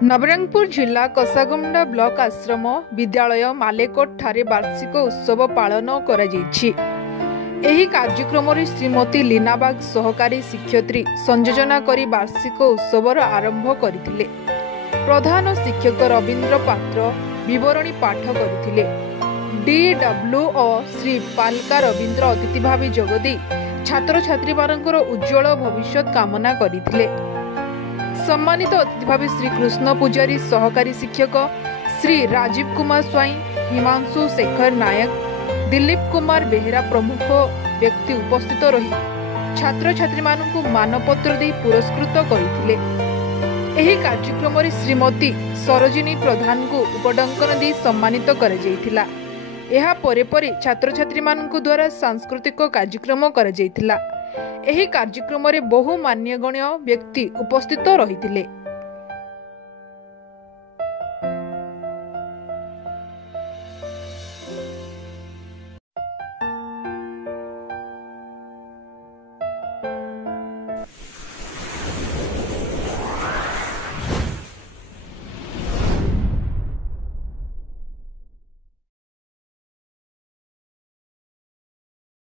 नवरंगपुर जिला कसागुंडा ब्लॉक आश्रम विद्यालय मालेकोट ठारे वार्षिक उत्सव पालन करा जायछि। एही कार्यक्रम रे श्रीमती लीनाबाग सहकारी शिक्षयित्री संयोजना करी वार्षिक उत्सवर आरंभ करथिले। प्रधान शिक्षक रवींद्र पात्र विवरणी पाठ करथिले। DW और श्री पालका रवींद्र अतिथि भावी जोगदी छात्र छात्री मानकर उज्जवल भविष्य कामना करथिले। सम्मानित अतिथि भावी श्री कृष्ण पुजारी सहकारी शिक्षक श्री राजीव कुमार स्वाई, हिमांशु शेखर नायक, दिलीप कुमार बेहेरा प्रमुख व्यक्ति उपस्थित रही छात्र छात्री मानकु मानपत्र दे पुरस्कृत करथिले। एही कार्यक्रम रे श्रीमती सरोजिनी प्रधान को उपडंकन दे सम्मानित करा जायथिला। एहा परे परे छात्र छात्री मानकु द्वारा सांस्कृतिक कार्यक्रम करा जायथिला। एही कार्यक्रम रे बहु मान्यगण्य व्यक्ति उपस्थित रहिथिले।